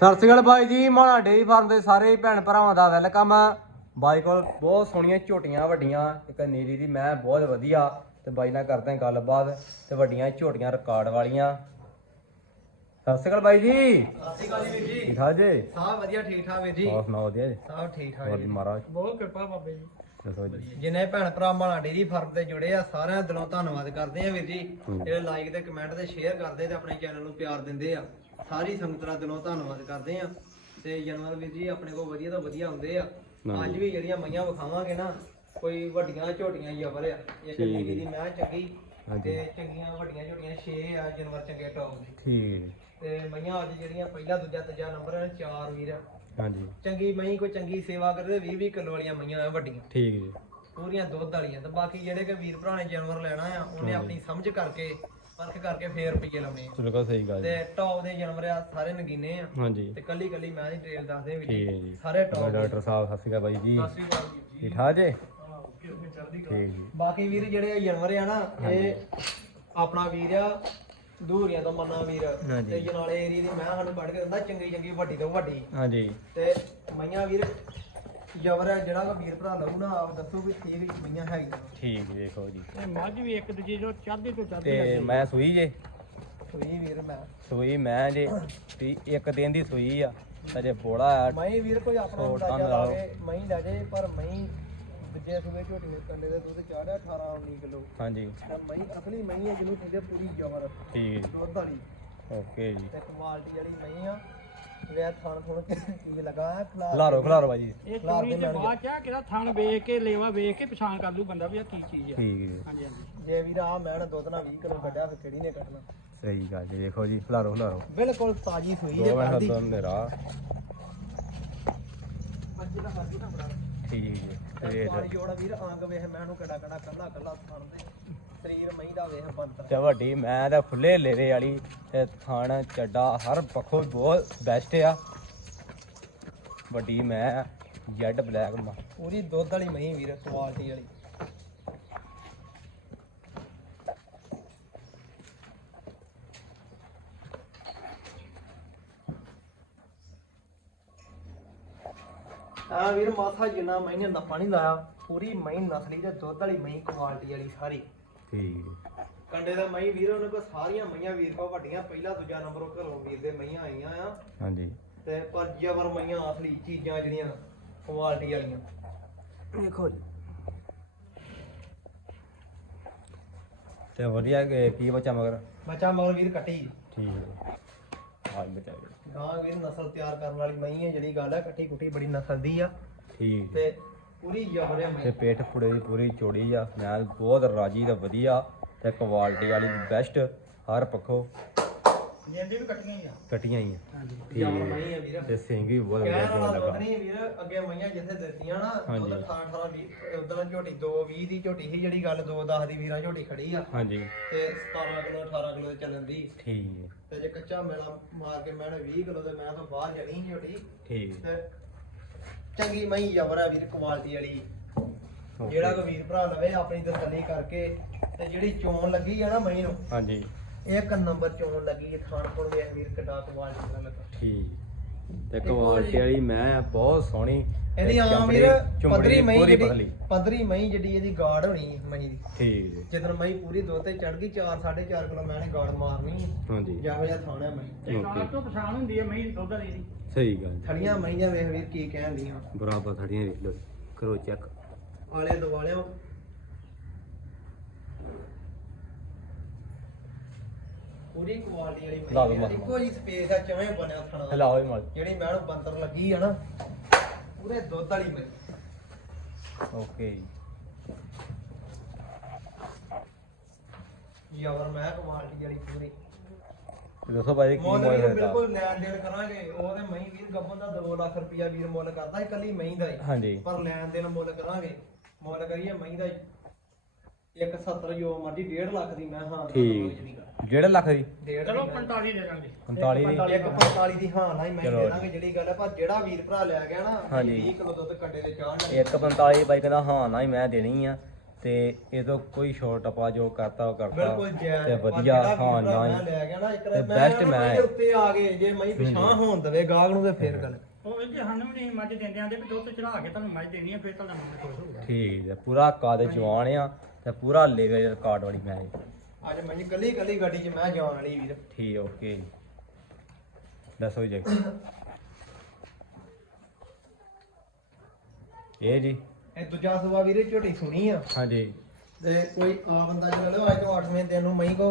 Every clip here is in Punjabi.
ਸਤਿ ਸ਼੍ਰੀ ਅਕਾਲ ਬਾਈ ਜੀ ਮਾਣਾ ਡੇਰੀ ਫਾਰਮ ਦੇ ਸਾਰੇ ਭੈਣ ਭਰਾਵਾਂ ਦਾ ਵੈਲਕਮ। ਬਾਈ ਕੋਲ ਬਹੁਤ ਸੋਹਣੀਆਂ ਝੋਟੀਆਂ ਵੱਡੀਆਂ ਇੱਕ ਨੀਲੀ ਦੀ ਮੈਂ ਬਹੁਤ ਵਧੀਆ ਤੇ ਬਾਈ ਨਾਲ ਕਰਦੇ ਹਾਂ ਗੱਲਬਾਤ ਤੇ ਵੱਡੀਆਂ ਝੋਟੀਆਂ ਰਿਕਾਰਡ ਵਾਲੀਆਂ। ਸਤਿ ਸ਼੍ਰੀ ਅਕਾਲ ਬਾਈ ਜੀ। ਸਤਿ ਸ਼੍ਰੀ ਅਕਾਲ ਜੀ ਵੀਰ ਜੀ। ਠੀਕ ਠਾਕ ਜੀ? ਸਭ ਵਧੀਆ ਠੀਕ ਠਾਕ ਵੀਰ ਜੀ। ਹੋਰ ਸੁਣਾਓ ਵਧੀਆ ਜੀ? ਸਭ ਠੀਕ ਠਾਕ ਹੋਰ ਜੀ। ਜੀ ਮਹਾਰਾਜ। ਬਹੁਤ ਕਿਰਪਾ ਬਾਬੇ ਜੀ। ਦੱਸੋ ਜੀ। ਜਿਨੇ ਭੈਣ ਭਰਾ ਮਾਣਾ ਡੇਰੀ ਫਾਰਮ ਤੇ ਜੁੜੇ ਆ ਸਾਰਿਆਂ ਦਿਲੋਂ ਧੰਨਵਾਦ ਕਰਦੇ ਆ ਵੀਰ ਜੀ। ਜਿਹੜੇ ਲਾਈਕ ਤੇ ਕਮੈਂਟ ਤੇ ਸ਼ੇਅਰ ਕਰਦੇ ਤੇ ਆਪਣੇ ਚੈਨਲ ਨੂੰ ਪਿਆਰ ਦਿੰਦੇ ਆ। ਸਾਰੀ ਸੰਗਤ ਦਾ ਦਿਲੋਂ ਧੰਨਵਾਦ ਕਰਦੇ ਆ ਤੇ ਜਾਨਵਰ ਵੀਰ ਜੀ ਆਪਣੇ ਕੋਲ ਵਧੀਆ ਤੋਂ ਵਧੀਆ ਹੁੰਦੇ ਆ। ਅੱਜ ਵੀ ਜਿਹੜੀਆਂ ਮਈਆਂ ਵਿਖਾਵਾਂਗੇ ਨਾ ਕੋਈ ਵੱਡੀਆਂ ਝੋਟੀਆਂ ਜਬਰ ਆ ਠੀਕ ਨੀਲੀ ਦੀ ਹੈ। ਮੈਂ ਚੰਗੀ। ਤੇ ਚੰਗੀਆਂ ਵੱਡੀਆਂ ਝੋਟੀਆਂ 6 ਆ ਜਾਨਵਰ ਚੰਗੇ ਟੌਪ ਦੇ ਠੀਕ ਹੈ। ਤੇ ਮਈਆਂ ਅੱਜ ਜਿਹੜੀਆਂ ਪਹਿਲਾ ਦੂਜਾ ਤੀਜਾ ਨੰਬਰ ਆ ਚਾਰ ਵੀਰ ਆ ਹਾਂਜੀ ਚੰਗੀ ਮਹੀਂ ਕੋਈ ਚੰਗੀ ਸੇਵਾ ਕਰਦੇ 20 20 ਕਿਲੋ ਵਾਲੀਆਂ ਮਈਆਂ ਆ ਵੱਡੀਆਂ ਠੀਕ ਜੀ ਪੂਰੀਆਂ ਦੁੱਧ ਵਾਲੀਆਂ ਤੇ ਬਾਕੀ ਜਿਹੜੇ ਕਿ ਵੀਰ ਭਰਾ ਨੇ ਜਾਨਵਰ ਲੈਣਾ ਆ ਉਹਨੇ। ਆਪਣੀ ਸਮਝ ਕਰਕੇ ਪਰਖ ਕਰਕੇ ਫੇਰ ਰੁਪਈਏ ਲਾਉਣੇ ਆ। ਚਲੋ ਸਹੀ ਗੱਲ ਤੇ ਟੌਪ ਦੇ ਜਾਨਵਰ ਆ ਸਾਰੇ ਨਗੀਨੇ ਆ। ਹਾਂਜੀ। ਤੇ ਕੱਲੀ ਕੱਲੀ ਮੈਂ ਦੀ ਡਿਟੇਲ ਦੱਸਦੇ ਵੀ ਠੀਕ ਹੈ ਜੀ। ਸਾਰੇ ਟੌਪ ਡਾਕਟਰ ਸਾਹਿਬ ਸਤਿ ਸ਼੍ਰੀ ਅਕਾਲ ਬਾਈ ਜੀ। ਸਤਿ ਸ਼੍ਰੀ ਅਕਾਲ ਵੀਰ ਜੀ। ਠੀਕ ਠਾਕ ਜੀ। ਠੀਕ ਬਾਕੀ ਵੀਰ ਜਿਹੜੇ ਜਾਨਵਰ ਆ ਨਾ ਇਹ ਆਪਣਾ ਵੀਰ ਆ ਦੂਰੀਆਂ ਤੋਂ ਮੰਨਾ ਵੀਰ। ਹਾਂਜੀ। ਤੇ ਜਨਾਲੇ ਏਰੀਆ ਦੀ ਮੈਂ ਸਾਨੂੰ ਕੱਢ ਕੇ ਦਿੰਦਾ ਚੰਗੀ ਚੰਗੀ ਵੱਡੀ ਤੋਂ ਵੱਡੀ। ਹਾਂਜੀ। ਤੇ ਮਈਆਂ ਵੀਰ ਜਬਰ ਹੈ ਜਿਹੜਾ ਕੋ ਵੀਰ ਭਰਾ ਲਊ ਨਾ ਆਪ ਦੱਸੋ ਵੀ ਠੀਕ ਹੀ ਮਈਆਂ ਹੈਗੀਆਂ। ਠੀਕ ਜੀ ਦੇਖੋ ਜੀ। ਇਹ ਮੱਝ ਵੀ ਇੱਕ ਦੂਜੇ ਤੋਂ ਚੜ੍ਹਦੀ ਤੋਂ ਚੜ੍ਹਦੀ ਤੇ ਮੈਂ ਸੂਈ ਜੇ? ਸੋਈ ਵੀਰ ਮੈਂ। ਸੂਈ ਮੈਂ ਜੇ ਤੇ ਇੱਕ ਦਿਨ ਦੀ ਸੂਈ ਆ ਅਜੇ ਬੋੜਾ ਆ। ਮਈ ਵੀਰ ਕੋਈ ਆਪਣਾ ਟਨ ਅੰਦਾਜ਼ਾ ਲਾ ਲਓ। ਲਾਵੇ ਮਈ ਲੈ ਜੇ ਪਰ ਮਈ ਦੂਜੇ ਸੂਏ ਝੋਟੀ ਦੇ ਕੰਡੇ ਦੇ ਦੁੱਧ ਚਾੜਿਆ 18 19 ਕਿਲੋ। ਹਾਂਜੀ। ਤੇ ਮਈ ਅਸਲੀ ਮਈ ਹੈ ਜਿਹਨੂੰ ਕਹਿੰਦੇ ਪੂਰੀ ਜਬਰ ਠੀਕ ਜੀ। ਦੁੱਧ ਵਾਲੀ। ਓਕੇ ਜੀ। ਤੇ ਕੁਆਲਿਟੀ ਵਾਲੀ ਮਈ ਆ। ਵੇ ਥਣ ਥਣ ਕੀ ਲਗਾ? ਹੈ ਖਿਲਾ ਖਲਾਰੋ ਖਲਾਰੋ ਬਾਈ ਇਹ ਖਿਲਾਰ ਚੋਰੀ ਦੇ ਬਾਅਦ ਚ ਆ ਕਿਹਦਾ ਥਣ ਵੇਖ ਕੇ ਲੇਵਾ ਵੇਖ ਕੇ ਪਛਾਣ ਕਰ ਲੂ ਬੰਦਾ ਵੀ ਆ ਕੀ ਚੀਜ਼ ਆ। ਠੀਕ ਜੀ ਹਾਂਜੀ ਹਾਂਜੀ। ਜੇ ਵੀਰ ਆ ਮੈਂ ਦੁੱਧ ਨਾਲ 20 ਕਿਲੋ ਕੱਢਿਆ ਫਿਰ ਕਿਹੜੀ ਨੇ ਕੱਢਣਾ? ਸਹੀ ਗੱਲ ਜੀ ਦੇਖੋ ਜੀ ਖਲਾਰੋ ਖਲਾਰੋ। ਬਿਲਕੁਲ ਤਾਜੀ ਸੂਈ ਜੇ ਦੋ ਮਿੰਟ ਕੱਢਦੀ ਦਾ ਫ਼ਰਕ ਨਾ ਬੜਾ। ਠੀਕ ਜੀ ਤੇ ਪਾਣੀ ਜੋੜਾ ਵੀਰ ਆਂਗ ਵੇਖ ਮੈਂ ਉਹਨੂੰ ਕਿਹੜਾ ਕਿਹੜਾ ਕੱਲਾ ਕੱਲਾ ਥਣ ਦੇ। ਸਰੀਰ ਮਹੀਂ ਦਾ ਵੇਖ ਬੰਤਰ। ਤੇ ਵੱਡੀ ਮੈਂ ਤਾਂ ਖੁੱਲੇ ਲੇਰੇ ਵਾਲੀ ਤੇ ਥਣ ਚੱਡਾ ਹਰ ਪੱਖੋਂ ਬਹੁਤ ਬੈਸਟ ਆ। ਵੱਡੀ ਮੈਂ ਜੈਡ ਬਲੈਕ ਮਾ ਪੂਰੀ ਦੁੱਧ ਵਾਲੀ ਮਹੀਂ ਵੀਰ ਕੁਆਲਿਟੀ ਵਾਲੀ। ਆ ਵੀਰ ਮਾਥਾ ਜਿੰਨਾ ਮਹੀਨੇ ਦਾ ਪਾਣੀ ਲਾਇਆ ਪੂਰੀ ਮਹੀਂ ਨਸਲੀ ਤੇ ਦੁੱਧ ਵਾਲੀ ਮਹੀਂ ਕੁਆਲਿਟੀ ਵਾਲੀ ਸਾਰੀ। ਠੀਕ ਕੰਡੇ ਦਾ ਮਹੀਂ ਵੀਰ ਉਹਨਾਂ ਕੋਲ ਸਾਰੀਆਂ ਮਈਆਂ ਵੀਰ ਕੋ ਵੱਡੀਆਂ ਪਹਿਲਾ ਦੂਜਾ ਨੰਬਰ ਉਹ ਘਰੋਂ ਵੀਰ ਦੇ ਮਈਆਂ ਆਈਆਂ ਆ। ਹਾਂਜੀ। ਤੇ ਪਰ ਜਬਰ ਮਈਆਂ ਅਸਲੀ ਚੀਜ਼ਾਂ ਜਿਹੜੀਆਂ ਕੁਆਲਿਟੀ ਵਾਲੀਆਂ। ਦੇਖੋ ਜੀ। ਤੇ ਵਧੀਆ ਕਿ- ਕੀ ਬੱਚਾ ਮਗਰ? ਬੱਚਾ ਮਗਰ ਵੀਰ ਕੱਟੀ। ਠੀਕ ਹੈ ਆਜ ਬਚਾ। ਗਿਆ ਗਾਂ ਵੀਰ ਨਸਲ ਤਿਆਰ ਕਰਨ ਵਾਲੀ ਮਈ ਹੈ ਜਿਹੜੀ ਗੱਲ ਹੈ ਕੱਟੀ ਕੁੱਟੀ ਬੜੀ ਨਸਲ ਦੀ ਆ। ਠੀਕ ਤੇ ਪੂਰੀ ਹੈ ਤੇ ਪੇਟ ਪੁੜੇ ਦੀ ਪੂਰੀ ਚੋੜੀ ਆ। ਮੈਂ ਬਹੁਤ ਰਾਜੀ ਦਾ ਵਧੀਆ ਤੇ ਕੁਆਲਿਟੀ ਵਾਲੀ ਬੈਸਟ ਹਰ ਪੱਖੋਂ ਜਿੰਦੇ ਵੀ ਕੱਟੀਆਂ ਹੀ ਆ। ਕਟੀਆਂ ਹੀ ਆ। ਹਾਂਜੀ। ਜਬਰ ਮਈ ਹੈ ਵੀਰ। ਤੇ ਸਿੰਘ ਵੀ ਬਹੁਤ ਵਧੀਆ ਕਹਿਣ ਬਹੁਤ ਵਾਲਾ ਦੁੱਧ ਲੱਗਾ ਨਹੀਂ ਵੀਰ ਅੱਗੇ ਮਈਆਂ ਜਿੱਥੇ ਦਿੱਤੀਆਂ ਨਾ ਹਾਂਜੀ। ਦੁੱਧ 18 18 20 ਉਦੋਂ ਝੋਟੀ 2 20 ਦੀ ਝੋਟੀ ਸੀ ਜਿਹੜੀ ਗੱਲ 2 10 ਦੀ ਵੀਰਾਂ ਝੋਟੀ ਖੜੀ ਆ। ਹਾਂਜੀ। ਤੇ 17 ਕਿਲੋ 18 ਕਿਲੋ ਚੱਲਣ ਦੀ। ਠੀਕ। ਹੈ ਤੇ ਜੇ ਕੱਚਾ ਮੇਲਾ ਮਾਰ ਕੇ ਮੈਂ 20 ਕਿਲੋ ਤੇ ਮੈਂ ਤੋਂ ਬਾਹਰ ਜਣੀ ਝੋਟੀ। ਠੀਕ। ਹੈ ਤੇ ਚੰਗੀ ਮਈ ਜਬਰ ਵੀਰ ਕੁਆਲਿਟੀ ਵਾਲੀ। ਜਿਹੜਾ ਕੋ ਵੀਰ ਭਰਾ ਲਵੇ ਆਪਣੀ ਤਸੱਲੀ ਕਰਕੇ ਤੇ ਜਿਹੜੀ ਚੋਣ ਲੱਗੀ ਆ ਨਾ ਮਈ ਨੂੰ ਹਾਂਜੀ। ਇੱਕ ਨੰਬਰ ਚੋਣ ਲੱਗੀ ਹੈ ਕੋਲ ਵੇਖ ਵੀਰ ਕਿੱਡਾ ਕੁਆਲਿਟੀ ਦਾ ਲੱਗਾ ਠੀਕ। ਤੇ ਕੁਆਲਿਟੀ ਵਾਲੀ ਮੈਂ ਬਹੁਤ ਸੋਹਣੀ। ਇਹਦੀ ਤੇ ਆਮ ਵੀਰ ਪੱਧਰੀ ਮਈ ਪੂਰੀ ਜਿਹੜੀ ਪਤਲੀ। ਪੱਧਰੀ ਮਈ ਜਿਹੜੀ ਇਹਦੀ ਗਾੜ ਹੋਣੀ ਮਈ ਦੀ। ਠੀਕ ਹੈ ਜਦੋਂ ਮਈ ਪੂਰੀ ਦੋ ਤੇ ਚੜ ਗਈ 4 4.5 ਕਿਲੋ ਮੈਂ ਨੇ ਗਾੜ ਮਾਰਨੀ ਹਾਂਜੀ। ਜਿਹੋ ਜਿਹਾ ਥਾਣਾ ਮਈ ਇਹ ਗਾਂ ਤੋਂ ਪਛਾਣ ਹੁੰਦੀ ਹੈ ਮਹੀਂ ਦੀ ਦੁੱਧ ਵਾਲੀ ਦੀ। ਸਹੀ ਗੱਲ ਥੜੀਆਂ ਮਈਆਂ ਵੇਖ ਵੀਰ ਕੀ ਕਹਿਣ ਦੀਆਂ ਬਰਾਬਰ ਖੜੀਆਂ ਵੇਖ ਲਓ ਕਰੋ ਚੈੱਕ। ਆਲੇ ਦੁਆਲਿਓ ਪੂਰੀ ਕੁਆਲਿਟੀ ਵਾਲੀ ਲਾ ਲਓ ਮਈ ਆ। ਮਾਰ। ਇੱਕੋ ਜੀ ਸਪੇਸ ਆ ਚਵੇਂ ਬਣਿਆ ਥਣਾ ਹਲਾਓ ਇਹ ਮਾਲ ਜਿਹੜੀ ਮੈਂ ਨੂੰ ਬੰਤਰ ਲੱਗੀ ਆ ਨਾ ਪੂਰੇ ਦੁੱਧ ਵਾਲੀ ਮਈ ਓਕੇ ਜੀ। ਯਾਰ ਮੈਂ ਕੁਆਲਿਟੀ ਵਾਲੀ ਪੂਰੀ। ਤੇ ਦੱਸੋ ਭਾਈ ਕੀ ਮੁੱਲ ਮੋਲ ਵੀਰ ਹੈ ਬਿਲਕੁਲ ਲੈਣ ਦੇਣ ਕਰਾਂਗੇ। ਉਹ ਤੇ ਮਈ ਵੀਰ ਗੱਬਨ ਦਾ 2 ਲੱਖ ਰੁਪਇਆ ਵੀਰ ਮੁੱਲ ਕਰਦਾ ਇਕੱਲੀ ਮਈ ਦਾ ਹੀ। ਹਾਂਜੀ। ਪਰ ਲੈਣ ਦੇਣ ਮੁੱਲ ਕਰਾਂਗੇ। ਮੁੱਲ ਕਰੀਏ ਮਈ ਦਾ 170 ਜੋ ਮਰਜ਼ੀ 1.5 ਲੱਖ ਦੀ ਮੈਂ ਹਾਂ ਠੀਕ। ਜਿਹੜਾ ਲੱਖ ਦੀ? ਡੇਢ ਚਲੋ ਦੀ ਮੈਂ- 45 ਦੇ ਦਾਂਗੇ। 45 ਦੀ? ਇੱਕ 45 ਦੀ ਹਾਂ ਨਾ ਹੀ ਮੈਂ ਚਲੋ ਦੇ ਦਾਂਗੇ ਜਿਹੜੀ ਗੱਲ ਹੈ ਪਰ ਜਿਹੜਾ ਵੀਰ ਭਰਾ ਲੈ ਗਿਆ ਨਾ ਹਾਂਜੀ। 20 ਕਿਲੋ ਦੁੱਧ ਕੰਡੇ ਦੇ ਚਾਹ ਇੱਕ 45 ਬਾਈ ਕਹਿੰਦਾ ਹਾਂ ਨਾ ਹੀ ਮੈਂ ਦੇਣੀ ਆ। ਤੇ ਇਹ ਤੋਂ ਕੋਈ ਸ਼ੋਰ ਟਪਾ ਜੋ ਕਰਤਾ ਉਹ ਕਰਤਾ। ਬਿਲਕੁਲ ਜੈ। ਤੇ ਵਧੀਆ ਹਾਂ ਨਾ ਮੈਂ ਲੈ ਗਿਆ ਨਾ ਇੱਕ ਤੇ ਮੈਂ best ਮੈਂ ਉੱਤੇ ਆ ਗਏ ਜੇ ਮਈ ਪਿਛਾਂ ਹੋਣ ਦਵੇ ਗਾਹਕ ਨੂੰ ਤੇ ਫੇਰ ਗੱਲ। ਉਹ ਜੇ ਸਾਨੂੰ ਵੀ ਨਹੀਂ ਮੱਝ ਦਿੰਦੇ ਆਂਦੇ ਵੀ ਦੁੱਧ ਚੜਾ ਕੇ ਤੁਹਾਨੂੰ ਮੱਝ ਦੇਣੀ ਆ ਫਿਰ ਤੁਹਾਡਾ ਮਨ ਖੁਸ਼ ਹੋਊਗਾ। ਠੀਕ ਹੈ ਪੂਰਾ ਕਾਦ ਜਵਾਨ ਆ ਤੇ ਪੂਰਾ ਲੇਵੇ ਰਿਕਾਰਡ ਵਾਲੀ ਮੈਂ ਅੱਜ ਮੈਂ ਕੱਲੀ ਕੱਲੀ ਗੱਡੀ 'ਚ ਮੈਂ ਜਾਣ ਵਾਲੀ ਵੀਰ। ਠੀਕ ਓਕੇ ਦੱਸੋ ਜੀ। ਇਹ ਜੀ। ਇਹ ਦੂਜਾ ਸੂਆ ਵੀਰੇ ਝੋਟੀ ਸੁਣੀ ਆ। ਹਾਂਜੀ। ਤੇ ਕੋਈ ਆ ਬੰਦਾ ਜਿਹੜਾ ਲਓ ਅੱਜ ਤੋਂ 8ਵੇਂ ਦਿਨ ਨੂੰ ਮਈ ਕੋ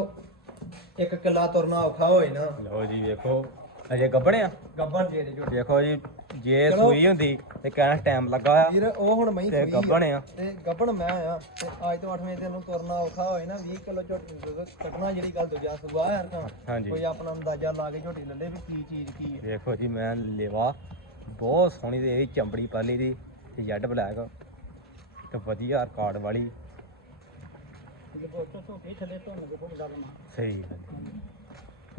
ਇੱਕ ਕਿੱਲਾ ਤੁਰਨਾ ਔਖਾ ਹੋਏ ਨਾ। ਲਓ ਜੀ ਵੇਖੋ। ਅਜੇ ਗੱਬਣੇ ਆ? ਗੱਬਨ ਜੇ ਦੀ ਝੋਟੀ ਦੇਖੋ ਜੀ ਜੇ ਚਲੋ। ਸੂਈ ਹੁੰਦੀ ਤੇ ਕਹਿਣਾ ਟਾਈਮ ਲੱਗਾ ਆ ਵੀਰ ਉਹ ਹੁਣ ਮਈ ਤੇ ਗੱਬਣ ਆ। ਤੇ ਗੱਬਣ ਮੈਂ ਆ। ਤੇ ਅੱਜ ਤੋਂ 8ਵੇਂ ਦਿਨ ਨੂੰ ਤੁਰਨਾ ਔਖਾ ਹੋਏ ਨਾ 20 ਕਿਲੋ ਝੋਟੀ ਦੁੱਧ ਕੱਢਣਾ ਜਿਹੜੀ ਗੱਲ ਦੂਜਾ ਸੂਆ ਯਾਰ ਤਾਂ ਹਾਂਜੀ। ਕੋਈ ਆਪਣਾ ਅੰਦਾਜ਼ਾ ਲਾ ਕੇ ਝੋਟੀ ਲੱਲੇ ਵੀ ਕੀ ਚੀਜ਼ ਕੀ ਹੈ ਦੇਖੋ ਜੀ ਮੈਂ ਲੇਵਾ ਬਹੁਤ ਸੋਹਣੀ ਤੇ ਇਹ ਚੰਬੜੀ ਪਾਲੀ ਦੀ ਤੇ ਜੈਡ ਬਲੈਕ। ਤੇ ਵਧੀਆ ਰਿਕਾਰਡ ਵਾਲੀ। ਸਹੀ ਗੱਲ।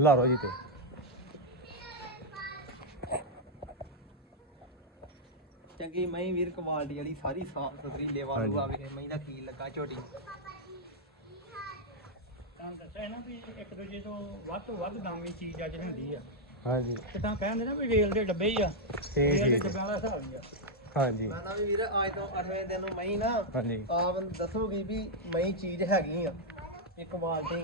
ਲਾਰੋ ਜੀ ਤੇ। ਚੰਗੀ ਮਈ ਵੀਰ ਕੁਆਲਿਟੀ ਵਾਲੀ ਸਾਰੀ ਸਾਫ਼ ਸੁਥਰੀ ਲੇਵਾ ਹਾਂਜੀ। ਲੂਆ ਵੇਖ ਮਈ ਦਾ ਕੀ ਲੱਗਾ ਝੋਟੀ। ਤਾਂ ਦੱਸਿਆ ਨਾ ਵੀ ਇੱਕ ਦੂਜੇ ਤੋਂ ਵੱਧ ਤੋਂ ਵੱਧ ਦਾਮੀ ਚੀਜ਼ ਅੱਜ ਹੁੰਦੀ ਆ। ਹਾਂਜੀ। ਕਿਦਾਂ ਕਹਿੰਦੇ ਨਾ ਵੀ ਰੇਲ ਦੇ ਡੱਬੇ ਹੀ ਆ। ਠੀਕ ਰੇਲ ਦੇ ਠੀਕ ਡੱਬਿਆਂ ਵਾਲਾ ਹਿਸਾਬ ਹੀ ਆ। ਹਾਂਜੀ। ਮੈਂ ਤਾਂ ਵੀ ਵੀਰ ਅੱਜ ਤੋਂ 8ਵੇਂ ਦਿਨ ਨੂੰ ਮਈ ਨਾ ਹਾਂਜੀ। ਆਪ ਦੱਸੂਗੀ ਵੀ ਮਈ ਚੀਜ਼ ਹੈਗੀ ਆ ਇਹ ਕੁਆਲਿਟੀ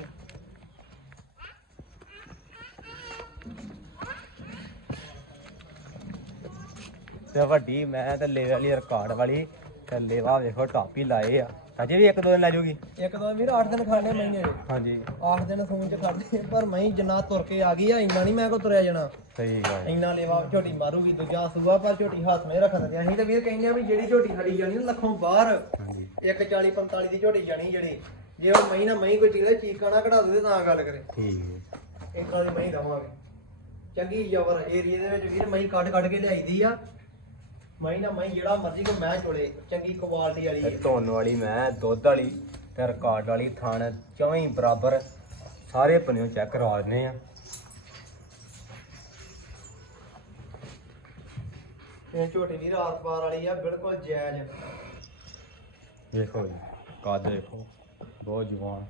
ਤੇ ਵੱਡੀ ਮੈਂ ਤੇ ਲੇਵੇ ਵਾਲੀ ਰਿਕਾਰਡ ਵਾਲੀ। ਤੇ ਲੇਵਾ ਵੇਖੋ ਟਾਪੀ ਲਾਏ ਆ। ਅਜੇ ਵੀ ਇੱਕ ਦੋ ਦਿਨ ਲੈ ਜਾਊਗੀ ਇੱਕ ਦੋ ਵੀਰ 8 ਦਿਨ ਖਾਣੇ ਮਹੀਨੇ ਹਾਂਜੀ। 8 ਦਿਨ ਸੂਣ ਚ ਖੜਦੇ ਪਰ ਮਈ ਜਿੰਨਾ ਤੁਰ ਕੇ ਆ ਗਈ ਆ ਇੰਨਾ ਨਹੀਂ ਮੈਂ ਕੋ ਤੁਰਿਆ ਜਾਣਾ। ਸਹੀ ਗੱਲ ਇੰਨਾ ਲੇਵਾ ਝੋਟੀ ਮਾਰੂਗੀ ਦੂਜਾ ਸੂਆ ਪਰ ਝੋਟੀ ਹੱਥ ਨਹੀਂ ਰੱਖਣ ਦਿਆਂ ਅਸੀਂ ਤੇ ਵੀਰ ਕਹਿੰਦੇ ਆ ਵੀ ਜਿਹੜੀ ਝੋਟੀ ਖੜੀ ਜਾਣੀ ਨਾ ਲੱਖੋਂ ਬਾਹਰ ਹਾਂਜੀ। 140 45 ਦੀ ਝੋਟੀ ਜਾਣੀ ਜਿਹੜੀ। ਜੇ ਉਹ ਮਈ ਨਾ ਮਈ ਕੋਈ ਚੀਲੇ ਚੀਕਾਂ ਨਾ ਕਢਾ ਦੇ ਤਾਂ ਗੱਲ ਕਰੇ। ਠੀਕ ਹੈ। ਇੱਕ ਵਾਲੀ ਮਈ ਦਵਾਂਗੇ। ਚੰਗੀ ਜ਼ਬਰ ਏਰੀਏ ਦੇ ਵਿੱਚ ਵੀਰ ਮਈ ਕੱਢ ਕੱਢ ਕੇ ਲਿਆਈਦੀ ਆ। ਮਈ ਨਾ ਮਈ ਜਿਹੜਾ ਮਰਜ਼ੀ ਕੋ ਮੈਚ ਹੋਲੇ ਚੰਗੀ ਕੁਆਲਿਟੀ ਵਾਲੀ। ਹੈ। ਧੋਣ ਵਾਲੀ ਮੈਂ ਦੁੱਧ ਵਾਲੀ ਤੇ ਰਿਕਾਰਡ ਵਾਲੀ ਥਣ ਚੌਂ ਹੀ ਬਰਾਬਰ ਸਾਰੇ ਪੰਨਿਓ ਚੈੱਕ ਕਰਵਾ ਦਿੰਦੇ ਆ। ਇਹ ਝੋਟੀ ਵੀਰ ਆਸ ਪਾਰ ਵਾਲੀ ਆ ਬਿਲਕੁਲ ਜਾਇਜ਼। ਦੇਖੋ ਜੀ ਕੱਦ ਦੇਖੋ ਬਹੁਤ ਜਵਾਨ।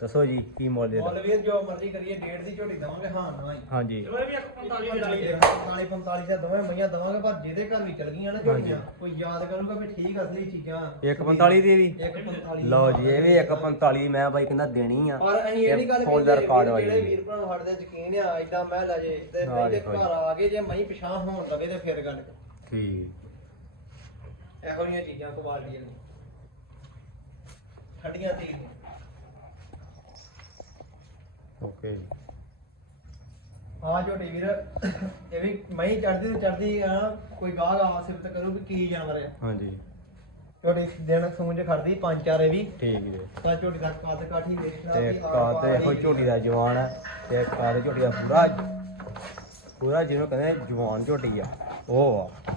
ਦੱਸੋ ਜੀ ਕੀ ਮੁੱਲ ਦੇ ਮੁੱਲ ਵੀਰ ਜੋ ਮਰਜ਼ੀ ਕਰੀਏ ਡੇਢ ਦੀ ਝੋਟੀ ਦਵਾਂਗੇ ਹਾਂ ਨਾ ਹੀ। ਹਾਂਜੀ। ਚਲੋ ਇਹ ਵੀ ਇੱਕ 45 ਦੇ ਲੱਗੇ 45 45 ਦਾ ਦੋਵੇਂ ਮਈਆਂ ਦਵਾਂਗੇ ਪਰ ਜਿਹਦੇ ਘਰ ਵੀ ਚਲ ਗਈਆਂ ਨਾ ਝੋਟੀਆਂ ਕੋਈ ਯਾਦ ਕਰੂਗਾ ਵੀ ਠੀਕ ਅਸਲੀ ਚੀਜ਼ਾਂ। 145 ਦੀ ਵੀ? ਇੱਕ 45 ਲਓ ਜੀ ਇਹ ਵੀ 145 ਮੈਂ ਬਾਈ ਕਹਿੰਦਾ ਦੇਣੀ ਆ। ਪਰ ਅਸੀਂ ਇਹ ਨਹੀਂ ਗੱਲ full ਕਹਿੰਦੇ record ਵੀ ਵਾਲੀ ਜਿਹੜੇ ਹੈ। ਵੀਰ ਭਰਾ ਨੂੰ ਸਾਡੇ ਤੇ ਯਕੀਨ ਆ ਇਦਾਂ ਮੈਂ ਲੈ ਜੇ ਤੇ। ਘਰ ਆ ਗਏ ਜੇ ਮਈ ਪਿਛਾਂ ਹੋਣ ਲਵੇ ਤੇ ਫਿਰ ਗੱਲ ਠੀਕ। ਇਹੋ ਜਿਹੀਆਂ ਚੀਜ਼ਾਂ ਕੁਆਲਿਟੀਆਂ ਨੇ ਠੰਡੀਆਂ ਓਕੇ ਜੀ। ਆ ਝੋਟੀ ਵੀਰ। ਇਹ ਵੀ ਮਈ ਚੜਦੀ ਨੂੰ ਚੜਦੀ ਆ ਕੋਈ ਗਾਹਕ ਆ ਸਿਫਤ ਕਰੂ ਵੀ ਕੀ ਜਾਨਵਰ ਆ। ਹਾਂਜੀ। ਝੋਟੀ ਦਿਨ ਸੂੰਜ ਖੜਦੀ ਪੰਜ ਚਾਰੇ ਵੀ। ਠੀਕ ਜੀ। ਤਾਂ ਝੋਟੀ ਦਾ ਕੱਦ ਕਾਠੀ ਤੇ ਵੀ ਆਰ ਕਾਦ ਦੇਖੋ ਵਾਲੀ ਝੋਟੀ ਦਾ ਜਵਾਨ ਹੈ ਤੇ ਕਾਦ ਝੋਟੀ ਦਾ ਪੂਰਾ ਪੂਰਾ ਜਿਹਨੂੰ ਕਹਿੰਦੇ ਜਵਾਨ ਝੋਟੀ ਆ। ਉਹ ਆ।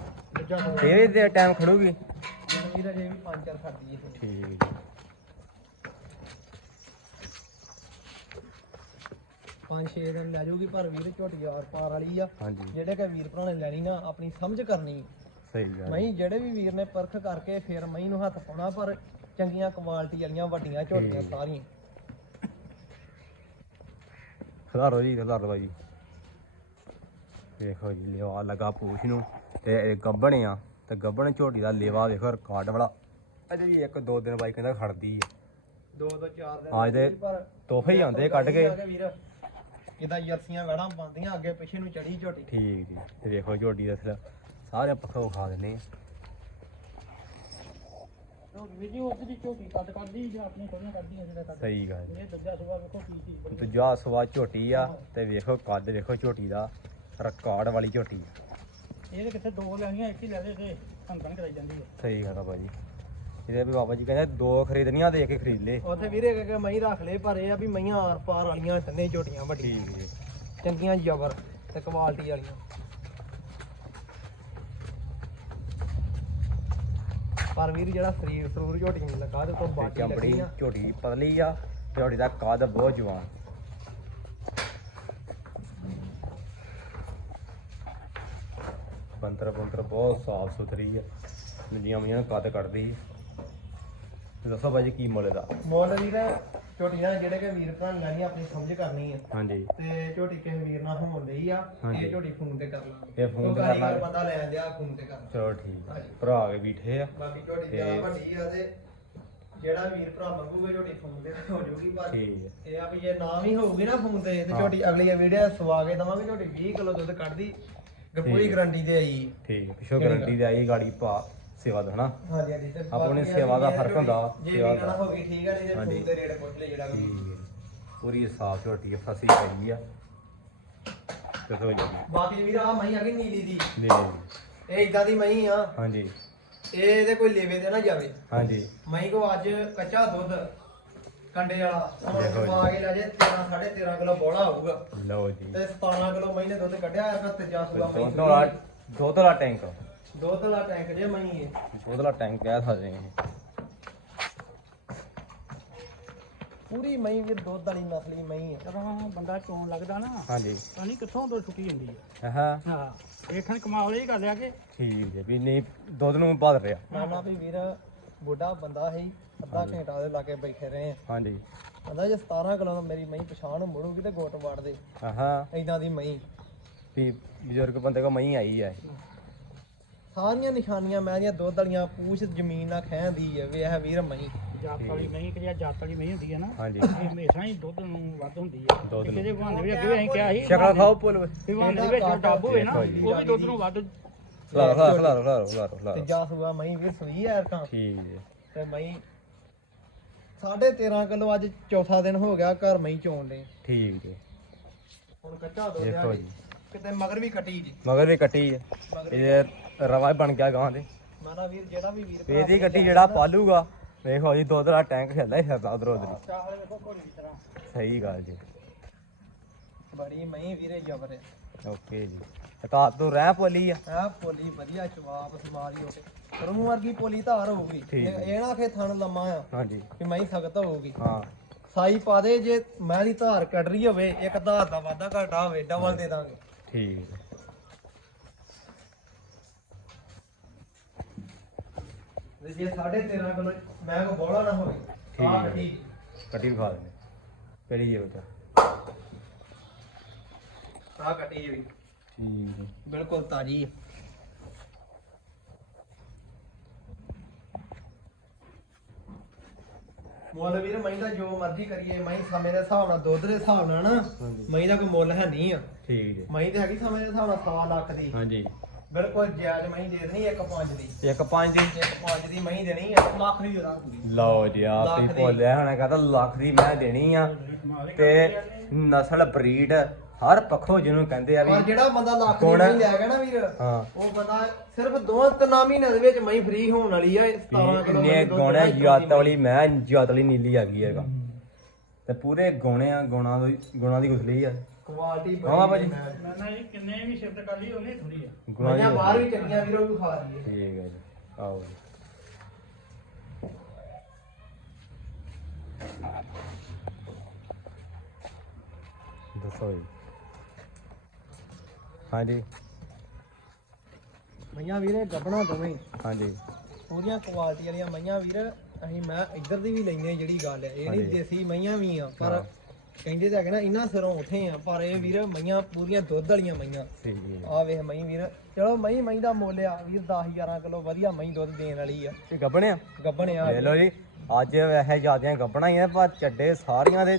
ਇਹ ਵੀ ਟਾਈਮ ਖੜੂਗੀ। ਵੀਰ ਅਜੇ ਵੀ ਪੰਜ ਚਾਰ ਖੜਦੀ ਹੈ ਠੀਕ ਜੀ। ਪੰਜ ਛੇ ਦਿਨ ਲੈ ਜਾਊਗੀ ਪਰ ਵੀਰ ਝੋਟੀ ਆਰ ਪਾਰ ਵਾਲੀ ਆ। ਹਾਂਜੀ। ਜਿਹੜੇ ਕਿ ਵੀਰ ਭਰਾ ਨੇ ਲੈਣੀ ਨਾ ਆਪਣੀ ਸਮਝ ਕਰਨੀ। ਸਹੀ ਗੱਲ। ਜਿਹੜੇ ਵੀ ਵੀਰ ਨੇ ਪਰਖ ਕਰਕੇ ਫਿਰ ਮਈ ਨੂੰ ਹੱਥ ਪਾਉਣਾ ਪਰ ਚੰਗੀਆਂ ਕੁਆਲਿਟੀ ਵਾਲੀਆਂ ਵੱਡੀਆਂ ਝੋਟੀਆਂ। ਸਾਰੀਆਂ। ਖਲਾਰੋ ਜੀ ਖਲਾਰੋ ਬਾਈ। ਦੇਖੋ ਜੀ ਲੇਵਾ ਲਗਾ ਪੂਛ ਨੂੰ ਤੇ ਇਹ ਗੱਬਣ ਆ ਤੇ ਗੱਬਣ ਝੋਟੀ ਦਾ ਲੇਵਾ ਵੇਖੋ ਰਿਕਾਰਡ ਵਾਲਾ। ਅਜੇ ਵੀ ਇੱਕ ਦੋ ਦਿਨ ਬਾਈ ਕਹਿੰਦਾ ਖੜਦੀ ਆ। ਦੋ ਤੋਂ ਚਾਰ ਦਿਨ ਅੱਜ ਦੇ ਪਰ ਤੋਹਫੇ ਹੀ ਆਉਂਦੇ ਕੱਢ ਕੇ। ਵੀਰ। ਜਿੱਦਾਂ ਜਰਸੀਆਂ ਵੜਾਂ ਪਾਉਂਦੀਆਂ ਅੱਗੇ ਪਿੱਛੇ ਨੂੰ ਚੜੀ ਝੋਟੀ। ਠੀਕ ਜੀ ਤੇ ਵੇਖੋ ਝੋਟੀ ਦਾ ਸਿਰ ਸਾਰੇ ਪੱਖੋਂ ਖਾ ਦਿੰਦੇ ਆ। ਜੀ ਉਹਦੀ ਝੋਟੀ ਕੱਦ ਕੱਢਦੀ ਜਾਂ ਆਪਣੀ ਕੋਲੀਆਂ ਕੱਢਦੀਆਂ ਜਿਹੜਾ ਕੱਢ ਸਹੀ ਗੱਲ ਇਹ ਦੂਜਾ ਸੁਭਾ ਵੇਖੋ ਕੀ ਚੀਜ਼ ਬਣੀ। ਦੂਜਾ ਸਵਾ ਝੋਟੀ ਆ ਤੇ ਵੇਖੋ ਕੱਦ ਵੇਖੋ ਝੋਟੀ ਦਾ ਰਿਕਾਰਡ ਵਾਲੀ ਝੋਟੀ ਆ। ਇਹ ਕਿੱਥੇ ਦੋ ਲੈਣੀਆਂ ਇੱਕ ਹੀ ਲੈ ਲੈ ਤੇ ਧੰਦਨ ਕਰਾਈ ਜਾਂਦੀ ਹੈ ਸਹੀ ਗੱਲ ਆ ਭਾਜੀ। ਇਹਦੇ ਵੀ ਬਾਬਾ ਜੀ ਕਹਿੰਦੇ ਦੋ ਖਰੀਦਣੀਆਂ ਦੇ ਕੇ ਖਰੀਦ ਲੇ ਉੱਥੇ ਵੀਰੇ ਕਿ ਮਈ ਰੱਖ ਲਏ ਪਰ ਇਹ ਆ ਵੀ ਮਈਆਂ ਆਰ ਪਾਰ ਵਾਲੀਆਂ ਤਿੰਨੇ ਝੋਟੀਆਂ ਵੱਡੀਆਂ। ਠੀਕ ਜੀ। ਚੰਗੀਆਂ ਜ਼ਬਰ ਤੇ ਕੁਆਲਿਟੀ ਵਾਲੀਆਂ। ਪਰ ਵੀਰ ਜਿਹੜਾ ਸਰੀਰ ਸਰੂਰ ਝੋਟੀ ਨੂੰ ਲੱਗਾ ਤੇ ਤੋਂ ਬਾਟੀ ਚਮੜੀ ਲੱਗੀ ਆ ਝੋਟੀ ਪਤਲੀ ਆ ਝੋਟੀ ਦਾ ਕੱਦ ਬਹੁਤ ਜਵਾਨ। ਬੰਤਰ ਬੰਤਰ ਬਹੁਤ ਸਾਫ਼ ਸੁਥਰੀ ਆ। ਨਜੀਆਂ ਮੀਆਂ ਕੱਦ ਕੱਢਦੀ ਆ। ਤੇ ਦੱਸੋ ਬਾਈ ਜੀ ਕੀ ਮੁੱਲ ਦਾ ਮੁੱਲ ਵੀਰ ਝੋਟੀਆਂ ਜਿਹੜੇ ਕਿ ਵੀਰ ਭਰਾ ਨੇ ਲੈਣੀ ਆਪਣੀ ਸਮਝ ਕਰਨੀ ਆ ਹਾਂਜੀ ਤੇ ਝੋਟੀ ਕਿਸੇ ਵੀਰ ਨਾਲ ਹੋਣ ਲਈ ਆ। ਇਹ ਝੋਟੀ ਫੋਨ ਤੇ ਕਰ ਲਾਂਗੇ ਇਹ ਫੋਨ ਉਹ ਤੇ ਕਰ ਲਾਂਗੇ। ਬੰਦਾ ਲੈ ਆਂਦਿਆ ਫੋਨ ਤੇ ਕਰ ਲਾਂਗੇ। ਚਲੋ ਠੀਕ ਆ ਹਾਂਜੀ। ਭਰਾ ਕੇ ਬੈਠੇ ਆ ਬਾਕੀ ਝੋਟੀ ਤੇ- ਜ਼ਿਆਦਾ ਵੱਡੀ ਆ ਤੇ ਜਿਹੜਾ ਵੀਰ ਭਰਾ ਮੰਗੂਗਾ ਝੋਟੀ ਫੋਨ ਤੇ ਹੋ ਜਾਊਗੀ ਪਰ ਠੀਕ ਇਹ ਆ ਵੀ ਜੇ ਨਾ ਵੀ ਹੋਊਗੀ ਨਾ ਫੋਨ ਤੇ ਤੇ ਹਾਂ। ਝੋਟੀ ਅਗਲੀ ਵੀਡੀਓ ਸਵਾ ਕੇ ਦਵਾਂਗੇ ਝੋਟੀ 20 ਕਿਲੋ ਦੁੱਧ ਕੱਢਦੀ ਤੇ ਠੀਕ। ਗਰੰਟੀ ਤੇ ਆਈ ਠੀਕ ਪਿਛੋ ਗਾਰੰਟੀ ਦੇ ਆਈ ਗਾੜੀ ਪਾ ਸੇਵਾ ਦਾ ਹਨਾ? ਹਾਂਜੀ ਹਾਂਜੀ ਤੇ ਆਪਣੀ ਬਾਕੀ ਸੇਵਾ ਦਾ ਫ਼ਰਕ ਹੁੰਦਾ, ਜੇ ਸੇਵਾ ਵੀ ਨਾ ਦਾ। ਹੋ ਗਈ ਠੀਕ ਆ ਨਹੀਂ ਤੇ ਹਾਂਜੀ। ਫੋਨ ਤੇ ਰੇਟ ਪੁੱਛ ਲੈ ਜਿਹੜਾ ਵੀ। ਠੀਕ ਹੈ ਪੂਰੀ ਸਾਫ਼ ਝੋਟੀ ਆ ਫਸੀ ਪਈ ਆ। ਤੇ ਹੋ ਜਾਂਦੀ ਬਾਕੀ ਵੀਰ ਆ ਮਹੀਂ ਆ ਗਈ ਨੀਲੀ ਦੀ? ਨਹੀਂ ਨਹੀਂ ਇਹ ਇਦਾਂ ਦੀ ਮਹੀਂ ਆ। ਹਾਂਜੀ। ਇਹ ਇਹਦੇ ਕੋਈ ਲੇਵੇ ਤੇ ਨਾ ਜਾਵੇ। ਹਾਂਜੀ। ਮਹੀਂ ਕੋ ਅੱਜ ਕੱਚਾ ਦੁੱਧ ਕੰਡੇ ਵਾਲਾ। ਹੁਣ ਦੇਖੋ ਜੀ। ਪਾ ਕੇ ਲੈ ਜੇ 13 13.5 ਕਿਲੋ ਬੋਲਾ ਹੋਊਗਾ। ਲਓ ਜੀ। ਤੇ 17 ਕਿਲੋ ਮਹੀਂ ਨੇ ਦੁੱਧ ਕੱਢਿਆ ਹੈ ਤਾਂ ਤੀਜਾ ਸੂਆ ਦੋ ਮਹੀਂ ਤੋਲਾ ਦੋ ਤੋਲਾ ਟੈਂਕ। ਦੋ ਤਲਾ ਟੈਂਕ ਜੇ ਮਹੀਂ ਇਹ ਦੋ ਤੋਲਾ ਟੈਂਕ ਕਹਿ ਸਕਦੇ ਹਾਂ ਇਹ। ਪੂਰੀ ਮਹੀਂ ਵੀਰ ਦੁੱਧ ਵਾਲੀ ਨਸਲੀ ਮਹੀਂ ਹੈ ਜਦੋਂ ਬੰਦਾ ਚੋਣ ਲੱਗਦਾ ਨਾ ਹਾਂਜੀ। ਤਾਂ ਨਹੀਂ ਕਿੱਥੋਂ ਤੋਂ ਛੁੱਟੀ ਜਾਂਦੀ ਹੈ ਹਾਂ ਹਾਂ ਵੇਖਣ ਕਮਾਲ ਇਹ ਗੱਲ ਆ ਕਿ। ਠੀਕ ਹੈ ਵੀ ਨਹੀਂ ਦੁੱਧ ਨੂੰ ਵੱਧ ਰਿਹਾ। ਨਾਨਾ ਵੀ ਵੀਰ ਬੁੱਢਾ ਬੰਦਾ ਹੈ ਅੱਧਾ ਘੰਟਾ ਉਹਦੇ ਲਾਗੇ ਬੈਠੇ ਰਹੇ ਆ। ਹਾਂਜੀ। ਕਹਿੰਦਾ ਜੇ 17 ਕਿਲੋ ਦਾ ਮੇਰੀ ਮਹੀਂ ਪਛਾਣ ਮੁੜੂਗੀ ਤੇ ਗੋਟ ਵੜ ਦੇ। ਹਾਂ ਐਦਾਂ ਦੀ ਮਹੀਂ ਵੀ ਬਜ਼ੁਰਗ ਬੰਦੇ ਕੋ ਮਈ ਆਈ ਹੈ ਸਾਰੀਆਂ ਨਿਸ਼ਾਨੀਆਂ ਮੈਂ ਦੀਆਂ ਦੁੱਧ ਵਾਲੀਆਂ ਪੂਛ ਜ਼ਮੀਨ ਨਾਲ ਖਹਿੰਦੀ ਹੈ ਵੇਖ ਵੀਰ ਮਹੀਂ ਜਾਤ ਵਾਲੀ ਨਹੀਂ ਕਿ ਜਾਤ ਵਾਲੀ ਨਹੀਂ ਹੁੰਦੀ ਹੈ ਨਾ ਹਾਂਜੀ। ਇਹ ਹਮੇਸ਼ਾ ਹੀ ਦੁੱਧ ਨੂੰ ਵੱਧ ਹੁੰਦੀ ਹੈ ਦੁੱਧ ਤੇ ਨੂੰ। ਜਿਹਦੇ ਬਹਾਨੇ ਵੀ ਅੱਗੇ ਵੀ ਅਸੀਂ ਕਿਹਾ ਸੀ ਸ਼ਕਲ ਖਾਓ ਪੁੱਲ ਵੀ ਬਹਾਨੇ ਦੇ ਵਿੱਚ ਡੱਬ ਹੋਵੇ ਨਾ ਦੇਖੋ ਜੀ। ਉਹ ਵੀ ਦੁੱਧ ਨੂੰ ਵੱਧ ਖਲਾਰੋ ਖਲਾਰੋ ਖਲਾਰੋ ਖਲਾਰੋ ਖਲਾਰੋ ਖਲਾਰੋ। ਤੀਜਾ ਸੂਆ ਮਹੀਂ ਵੀਰ ਸੂਈ ਹੈ ਤਾਂ ਠੀਕ ਹੈ ਤੇ ਮਹੀਂ 13.5 ਕਿਲੋ ਅੱਜ ਚੌਥਾ ਦਿਨ ਹੋ ਗਿਆ ਘਰ ਮਹੀਂ ਚੋਣ ਦੇ। ਠੀਕ ਹੈ ਹੁਣ ਦੇਖੋ ਆ ਜੀ। ਕਿਤੇ ਮਗਰ ਵੀ ਕੱਟੀ ਜੀ। ਮਗਰ ਵੀ ਕੱਟੀ ਹੈ ਮਗਰ ਇਹ ਰਵਾ ਬਣ ਗਿਆ ਗਾਂ ਦੇ। ਮਾਨਾ ਵੀਰ ਜਿਹੜਾ ਵੀ ਵੀਰ ਵੀ ਇਹਦੀ ਕੱਟੀ ਜਿਹੜਾ ਪਾਲੂਗਾ ਵੇਖੋ ਜੀ ਦੁੱਧ ਦਾ ਟੈਂਕ ਹਿਲਦਾ ਹੀ ਫਿਰਦਾ ਉਧਰ ਉਧਰ। ਚਾਹਲ ਵੇਖੋ ਘੋੜੀ ਦੀ ਤਰ੍ਹਾਂ। ਸਹੀ ਗੱਲ ਜੀ। ਬੜੀ ਮਹੀਂ ਵੀਰੇ ਜਬਰ ਹੈ। ਓਕੇ ਜੀ। ਤਾਂ ਤੋਂ ਰਹਿ ਪੋਲੀ ਆ। ਆ ਪੋਲੀ ਵਧੀਆ ਜਵਾਬ ਸਮਾਰੀ ਹੋ ਕੇ। ਰੂਹ ਵਰਗੀ ਪੋਲੀ ਧਾਰ ਹੋਊਗੀ। ਠੀਕ ਹੈ। ਇਹ ਨਾ ਕਿ ਥਣ ਲੰਮਾ ਆ ਹਾਂਜੀ। ਕਿ ਮਹੀਂ ਸਖਤ ਹੋਊਗੀ। ਹਾਂ। ਸਾਈ ਪਾ ਦੇ ਜੇ ਮੈਂ ਦੀ ਧਾਰ ਕੱਢ ਰਹੀ ਹੋਵੇ ਇੱਕ ਧਾਰ ਦਾ ਵਾਧਾ ਘਾਟਾ ਹੋਵੇ ਡਬਲ ਦੇ ਦਾਂਗੇ। ਠੀਕ। ਤੇ ਜੇ 13.5 ਕਿਲੋ ਮੈਂ ਕੋ ਬੋਲਾ ਨਾ ਹੋਵੇ। ਠੀਕ ਆ ਹੈ। ਕੱਟੀ ਕੱਟੀ ਵਿਖਾ ਦਿੰਦੇ ਕਿਹੜੀ ਹੈ ਬੇਟਾ ਆ ਕੱਟੀ ਵੀ। ਠੀਕ ਹੈ। ਬਿਲਕੁਲ ਤਾਜੀ ਹੈ। ਮੁੱਲ ਵੀਰ ਮਹੀਂ ਦਾ ਜੋ ਮਰਜ਼ੀ ਕਰੀਏ। ਮਹੀਂ ਸਮੇਂ ਦੇ ਹਿਸਾਬ ਨਾਲ ਦੁੱਧ ਦੇ ਹਿਸਾਬ ਨਾਲ ਨਾ ਹਾਂਜੀ। ਮਹੀਂ ਦਾ ਕੋਈ ਮੁੱਲ ਹੈ ਨਹੀਂ ਆ। ਠੀਕ ਹੈ। ਮਹੀਂ ਤੇ ਹੈਗੀ ਸਮੇਂ ਦੇ ਹਿਸਾਬ ਨਾਲ ਸਵਾ ਲੱਖ ਦੀ। ਹਾਂਜੀ। ਬਿਲਕੁਲ ਜਾਇਜ਼ ਮਹੀਂ ਦੇ ਦੇਣੀ ਇੱਕ ਪੰਜ ਦੀ। ਇੱਕ ਪੰਜ ਦੀ? ਇੱਕ ਪੰਜ ਦੀ ਮਹੀਂ ਦੇਣੀ ਆ ਲੱਖ ਦੀ ਜਰਾ ਲਓ ਜੀ ਆਪ ਹੀ ਲੱਖ ਦੀ। ਭੋਲਿਆ ਹੋਣਾ ਕਹਿੰਦਾ ਲੱਖ ਦੀ ਮੈਂ ਦੇਣੀ ਆ। ਕਮਾਲ ਹੀ ਤੇ ਕਰਦੇ ਆ ਨੇ। ਨਸਲ ਬਰੀਡ ਹਰ ਪੱਖੋਂ ਜਿਹਨੂੰ ਕਹਿੰਦੇ ਆ ਪਰ ਵੀ ਜਿਹੜਾ ਬੰਦਾ ਲੱਖ ਦੀ ਹੁਣ- ਮਹੀਂ ਲੈ ਗਿਆ ਨਾ ਵੀਰ ਹਾਂ। ਉਹ ਬੰਦਾ ਸਿਰਫ ਦੋਵਾਂ ਤਿੰਨਾਂ ਮਹੀਨਿਆਂ ਦੇ ਵਿੱਚ ਮਹੀਂ ਫ੍ਰੀ ਹੋਣ ਵਾਲੀ ਆ 17 ਕਿਲੋ ਨੇ ਗੋਣਾ ਜੱਤ ਵਾਲੀ ਮੈਂ ਜੱਤ ਵਾਲੀ ਨੀਲੀ ਆ ਗਈ ਹੈਗਾ। ਤੇ ਪੂਰੇ ਗੋਣੇ ਆ ਗੁਣਾ ਦੀ ਗੁਣਾ ਦੀ ਗੁਸਲੀ ਆ। ਕੁਆਲਿਟੀ ਹਾਂ ਭਾਜੀ। ਮੈਂ ਨਾ ਇਹ ਕਿੰਨੇ ਵੀ ਸ਼ਿਫਟ ਕਰ ਲਈ ਉਹਨੇ ਥੋੜੀ ਆ। ਗੁਣਾ ਬਾਹਰ ਵੀ ਚੰਗੀਆਂ ਵੀਰੋ ਵੀ ਖਾ ਲਈਏ ਠੀਕ ਹੈ ਜੀ। ਆਓ ਜੀ। ਦੱਸੋ ਜੀ। ਹਾਂਜੀ। ਮਈਆਂ ਵੀਰੇ ਗੱਬਣਾ ਦੋਵੇਂ। ਹਾਂਜੀ। ਪੂਰੀਆਂ ਕੁਆਲਿਟੀ ਵਾਲੀਆਂ ਮਈਆਂ ਵੀਰ ਅਸੀਂ ਮੈਂ ਇੱਧਰ ਦੀ ਵੀ ਲੈਨੇ ਜਿਹੜੀ ਗੱਲ ਆ ਇਹ ਨਹੀਂ ਹਾਂਜੀ। ਦੇਸੀ ਮਈਆਂ ਵੀ ਆ ਪਰ ਹਾਂ। ਕਹਿੰਦੇ ਤਾਂ ਹੈਗੇ ਨਾ ਇਹਨਾਂ ਸਿਰੋਂ ਉਠੇ ਆ ਪਰ ਇਹ ਵੀਰ ਮਈਆਂ ਪੂਰੀਆਂ ਦੁੱਧ ਵਾਲੀਆਂ ਮਈਆਂ। ਸਹੀ ਹੈ। ਆ ਵੇਖ ਮਈ ਵੀਰ ਚਲੋ ਮਈ ਮਈ ਦਾ ਮੁੱਲ ਆ ਵੀਰ 10 11 ਕਿਲੋ ਵਧੀਆ ਮਈ ਦੁੱਧ ਦੇਣ ਵਾਲੀ ਆ। ਇਹ ਗੱਬਣਿਆ? ਗੱਬਣ ਆ ਲੈ ਲਓ ਜੀ ਅੱਜ ਵੈਸੇ ਜਿਆਦੀਆਂ ਗੱਬਣਾ ਹੀ ਆ ਪਰ ਚੱਡੇ ਸਾਰੀਆਂ ਦੇ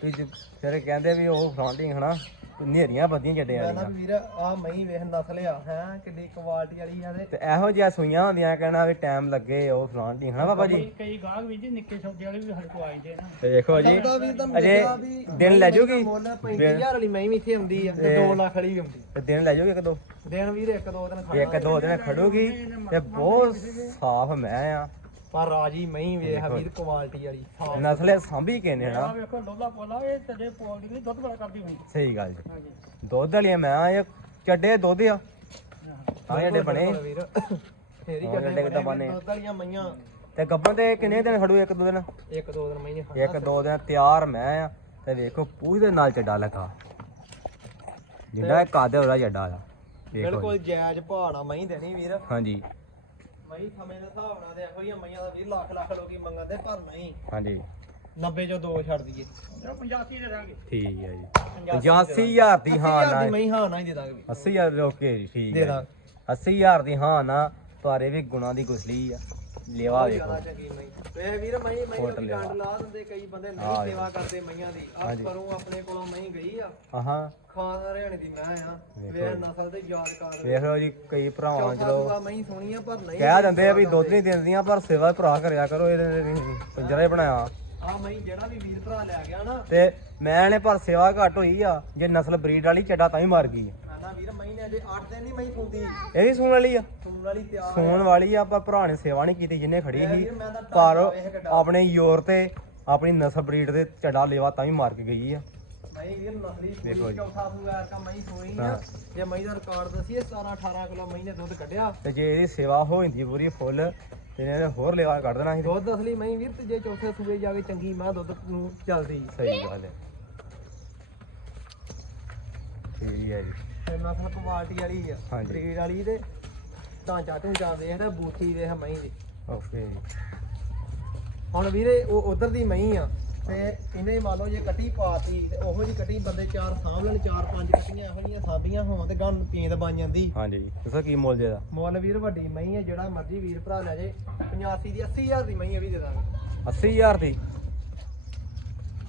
ਤੁਸੀਂ ਫਿਰ ਕਹਿੰਦੇ ਵੀ ਉਹ ਫਰਾਂਟਿੰਗ ਹਨਾ? ਨੇਰੀਆਂ ਬੱਦੀਆਂ ਚੱਡੇ ਮੈਂ ਨਾ ਵਾਲੀਆਂ। ਵੀਰ ਆ ਮਈ ਵੇਖ ਨਸਲ ਆ ਹੈ ਕਿੱਡੀ ਕੁਆਲਿਟੀ ਵਾਲੀ ਆ ਤੇ। ਤੇ ਇਹੋ ਜਿਹੀਆਂ ਸੂਈਆਂ ਹੁੰਦੀਆਂ ਕਹਿਣਾ ਵੀ ਟਾਈਮ ਲੱਗੇ ਉਹ ਫਰਾਂਟਿੰਗ ਹਨਾ ਬਾਬਾ ਜੀ? ਕਈ- ਕਈ ਗਾਹਕ ਵੀ ਜੀ ਨਿੱਕੇ ਸੌਦੇ ਵਾਲੇ ਵੀ ਕੋਲ ਆ ਜਾਂਦੇ ਨਾ। ਤੇ ਦੇਖੋ ਜੀ ਸੌਦਾ ਵੀਰ ਤੁਹਾਨੂੰ ਅਜੇ ਦੱਸਿਆ ਵੀ ਦਿਨ ਲੈ ਜੂਗੀ? ਮੁੱਲ 35000 ਵਾਲੀ ਮਈ ਵੀ ਇੱਥੇ ਆਉਂਦੀ ਆ ਤੇ 2 ਲੱਖ ਵਾਲੀ ਵੀ ਆਉਂਦੀ ਤੇ ਦਿਨ ਲੈ ਜਾਓਗੇ ਇੱਕ ਦੋ? ਦਿਨ ਵੀਰ ਇੱਕ ਦੋ ਦਿਨ ਖੜਾ ਇੱਕ ਦੋ ਦਿਨ ਖੜੂਗੀ ਤੇ ਬਹੁਤ ਸਾਫ਼ ਮੈਂ ਆ। ਪਰ ਰਾਜੀ ਮਈ ਵੇਖ ਵੀਰ ਕੁਆਲਿਟੀ ਵਾਲੀ ਸਾਫ਼। ਨਸਲੇ ਸਾਂਭੀ ਕੇ ਨੇ ਆ ਹਨਾ ਵੇਖੋ ਲੋਲਾ ਪੋਲਾ ਇਹ ਤਦੇ ਪੋਲਦੀ ਨਹੀਂ ਦੁੱਧ ਬੜਾ ਕਰਦੀ ਹੋਈ ਸਹੀ ਗੱਲ ਜੀ। ਹਾਂਜੀ। ਦੁੱਧ ਵਾਲੀਆਂ ਮੈਂ ਆ ਇਹ ਚੱਡੇ ਦੁੱਧ ਆ। ਆ ਜਿਹੜੇ ਬਣੇ। ਬਿਲਕੁਲ ਵੀਰ। ਫੇਰੀ ਹਾਂ, ਜੱਡੇ ਜੱਡੇ ਕਿੱਦਾਂ ਬਣੇ। ਬਣੇ? ਦੁੱਧ ਵਾਲੀਆਂ ਮਈਆਂ ਤੇ ਗੱਬਨ ਤੇ ਕਿੰਨੇ ਦਿਨ ਖੜੂ ਇੱਕ ਦੋ ਦਿਨ? ਇੱਕ ਦੋ ਦਿਨ ਮਈ ਇੱਕ ਦੋ ਦਿਨ ਤਿਆਰ ਮੈਂ ਆ ਤੇ ਵੇਖੋ ਪੂਰੀ ਦੇ ਨਾਲ ਚੱਡਾ ਲੱਗਾ। ਜਿੰਨਾ ਇਹ ਕਾਦੇ ਉਹਦਾ ਚੱਡਾ ਆ ਵੇਖੋ ਬਿਲਕੁਲ ਜਾਇਜ਼ ਭਾਅ ਮਹੀਂ ਦੇਣੀ ਵੀਰ। ਹਾਂਜੀ। ਮਹੀਂ ਸਮੇਂ ਦੇ ਹਿਸਾਬ ਨਾਲ ਤੇ ਇਹੋ ਜਿਹੀਆਂ ਮਈਆਂ ਦਾ 20 ਲੱਖ ਲੱਖ ਲੋਕੀ ਮੰਗਦੇ ਪਰ ਨਹੀਂ। ਹਾਂਜੀ। 90 ਚੋਂ ਦੋ ਛੱਡ ਦਈਏ। ਚਲੋ 85 ਦੇ ਦਾਂਗੇ। ਠੀਕ ਹੈ ਜੀ। 85000 ਦੀ ਹਾਂ ਨਾ ਦੀ ਮਹੀਂ ਹਾਂ ਨਾ ਹੀ ਦੇ ਦਾਂਗੇ 80000 ਓਕੇ ਜੀ ਠੀਕ ਦੇ ਹੈ ਦਾਂਗੇ। 80000 ਦੀ ਹਾਂ ਨਾ ਇਹ ਵੀ ਗੁਣਾ ਦੀ ਗੁਸਲੀ ਆ। ਲੇਵਾ ਬਹੁਤ ਵੇਖੋ ਜ਼ਿਆਦਾ ਚੰਗੀ ਵੀਰ ਲੋਕੀ ਲਿਆ। ਗੰਡ ਲਾ ਦਿੰਦੇ ਕਈ ਬੰਦੇ ਨਹੀਂ। ਸੇਵਾ ਕਰਦੇ ਮਈਆਂ ਦੀ। ਆ। ਪਰੋਂ ਆਪਣੇ ਕੋਲੋਂ ਮਹੀਂ ਗਈ ਆ। ਆਹਾਂ ਖਾਨ ਹਰਿਆਣੇ ਦੀ ਮੈਂ ਆ। ਵੇਖੋ ਵੇ ਜੀ। ਨਸਲ ਦੇ ਯਾਦ ਕਰ ਵੇਖ ਲਓ ਜੀ ਕਈ ਭਰਾਵਾਂ ਚਲੋ ਮਹੀਂ ਸੋਹਣੀ ਆ ਪਰ ਨਹੀਂ ਕਹਿ ਦਿੰਦੇ ਆ ਵੀ ਦੁੱਧ ਨਹੀਂ ਦਿੰਦੀਆਂ ਪਰ ਸੇਵਾ ਭਰਾ ਕਰਿਆ ਕਰੋ ਇਹਦੇ ਪਿੰਜਰਾ ਹੀ ਬਣਾਇਆ। ਆ ਮਹੀਂ ਜਿਹੜਾ ਵੀ ਵੀਰ ਭਰਾ ਲੈ ਗਿਆ ਨਾ। ਤੇ ਮੈਂ ਨੇ ਪਰ ਸੇਵਾ ਘੱਟ ਹੋਈ ਆ ਜੇ ਨਸਲ ਬਰੀਡ ਵਾਲੀ ਚੱਡਾ ਤਾਂ ਹੀ ਮਰ ਗਈ ਆਂਦਾ ਵੀਰ ਮਹੀਂ ਨੇ ਅਜੇ 8 ਦਿਨ ਨਹੀਂ ਮਹੀਂ ਸੁੰਦੀ ਇਹ ਵੀ ਸੂਣ ਵਾਲੀ ਆ। ਵਾਲੀ ਤਿਆਰ ਸੂਣ ਵਾਲੀ ਆ ਪਰ ਭਰਾ ਨੇ ਸੇਵਾ ਨਹੀਂ ਕੀਤੀ ਜਿੰਨੇ ਖੜੀ ਸੀ। ਤਾਂ ਪਰ ਆਪਣੇ ਯੋਰ ਤੇ ਆਪਣੀ ਨਸਲ ਬਰੀਡ ਦੇ ਚੱਡਾ ਲੇਵਾ ਤਾਂ ਹੀ ਮਾਰ ਕੇ ਗਈ ਆ। ਮਹੀਂ ਵੀਰ ਨਸਲੀ ਦੇਖੋ ਪੂਰੀ ਜੀ। ਚੌਥਾ ਸੂਆ ਕਾ ਮਹੀਂ ਸੋਈ ਆ। ਹਾਂ। ਜੇ ਮਹੀਂ ਦਾ ਰਿਕਾਰਡ ਦਸੀਏ 17 18 ਕਿਲੋ ਨੇ ਦੁੱਧ ਕੱਢਿਆ। ਤੇ ਜੇ ਇਹਦੀ ਸੇਵਾ ਹੋ ਜਾਂਦੀ ਪੂਰੀ ਫੁੱਲ ਤੇ ਇਹਨੇ ਹੋਰ ਲੇਵਾ ਕੱਢ ਦੇਣਾ ਸੀ। ਦੁੱਧ ਅਸਲੀ ਮਹੀਂ ਵੀਰ ਤੇ ਜੇ ਚੌਥੇ ਸੂਏ ਜਾ ਕੇ ਚੰਗੀ ਮਾਂ ਦੁੱਧ ਨੂੰ ਚੱਲਦੀ। ਸਹੀ ਗੱਲ ਹੈ। ਠੀਕ ਹੈ ਜੀ। ਤੇ ਨਸਲ ਕੁਆਲਟੀ ਵਾਲੀ ਆ ਹਾਂਜੀ। ਬਰੀਡ ਵਾਲੀ ਤੇ ਢਾਂਚਾ ਢੂੰਚਾ ਦੇਖਦਾ ਬੂਥੀ ਵੇਖ ਮਹੀਂ ਦੀ। ਓਕੇ। ਹੁਣ ਵੀਰੇ ਉਹ ਉਧਰ ਦੀ ਮਹੀਂ ਆ ਤੇ ਇਹਨੇ ਮੰਨ ਲਓ ਜੇ ਕੱਟੀ ਪਾਤੀ ਤੇ ਉਹੋ ਜੀ ਕੱਟੀ ਬੰਦੇ ਚਾਰ ਸਾਂਭ ਲੈਣ ਚਾਰ ਪੰਜ ਕੱਟੀਆਂ ਇਹੋ ਜੀਆਂ ਸਾਂਭੀਆਂ ਹੋਣ ਤੇ ਗਾਂ ਪੀਂਦ ਬਣ ਜਾਂਦੀ। ਹਾਂਜੀ। ਦੱਸੋ ਕੀ ਮੁੱਲ ਜੇ ਦਾ? ਮੁੱਲ ਵੀਰ ਵੱਡੀ ਮਹੀਂ ਹੈ ਜਿਹੜਾ ਮਰਜ਼ੀ ਵੀਰ ਭਰਾ ਲੈ ਜੇ 85 ਦੀ 80000 ਦੀ ਮਹੀਂ ਇਹ ਵੀ ਦੇ। ਦਾਂਗੇ 80000 ਦੀ ਚਲੋ ਦੋ ਸ਼ਬਦਾਂ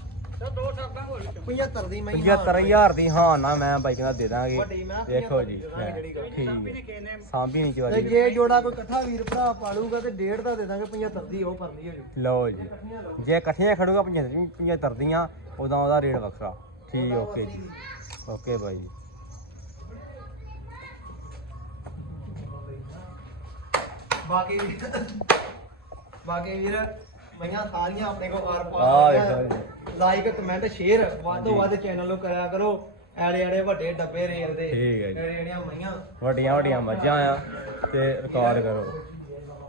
ਹੋਰ ਵੀ 75 ਦੀ ਮਹੀਂ 75000 ਦੀ ਹਾਂ ਨਾ ਮੈਂ ਬਾਈਕ ਨਾਲ ਦੇ ਦਾਂਗੇ। ਵੱਡੀ ਮੈਂ। ਦੇਖੋ ਜੀ ਦੇ। ਠੀਕ। ਸਾਂਭੀ ਹੈ ਸਾਂਭੀ ਨਹੀਂ ਤੇ ਚਵਾਰੀ ਜੇ ਜੋੜਾ ਕੋਈ ਇਕੱਠਾ ਵੀਰ ਭਰਾ ਪਾਲੂਗਾ ਤੇ ਡੇਢ ਦਾ ਦੇ ਦਾਂਗੇ 75 ਦੀ ਉਹ ਪਰਲੀ ਹੋ ਜੂ। ਲਓ ਜੀ। ਜੇ ਇਕੱਠੀਆਂ ਖੜੂਗਾ 75 75 ਦੀਆਂ ਉਦਾਂ ਉਹਦਾ ਰੇਟ ਵੱਖਰਾ। ਠੀਕ ਓਕੇ ਜੀ। ਓਕੇ ਬਾਈ ਜੀ। ਬਾਕੀ ਬਾਕੀ ਵੀਰ ਮਈਆਂ ਸਾਰੀਆਂ ਆਪਣੇ ਕੋਲ ਆਰ ਆਹ ਪਾਰ ਜੀ। ਲਾਈਕ ਕਮੈਂਟ ਸ਼ੇਅਰ ਵੱਧ ਤੋਂ ਵੱਧ ਚੈਨਲ ਨੂੰ ਕਰਿਆ ਕਰੋ। ਐੜੇ ਐੜੇ ਵੱਡੇ ਡੱਬੇ ਰੇਲ ਦੇ। ਠੀਕ ਹੈ ਜੀ। ਐੜੇ ਐੜੀਆਂ ਮਈਆਂ। ਵੱਡੀਆਂ ਵੱਡੀਆਂ ਮੱਝਾਂ ਆ ਤੇ ਰਿਕਾਰਡ ਕਰੋ।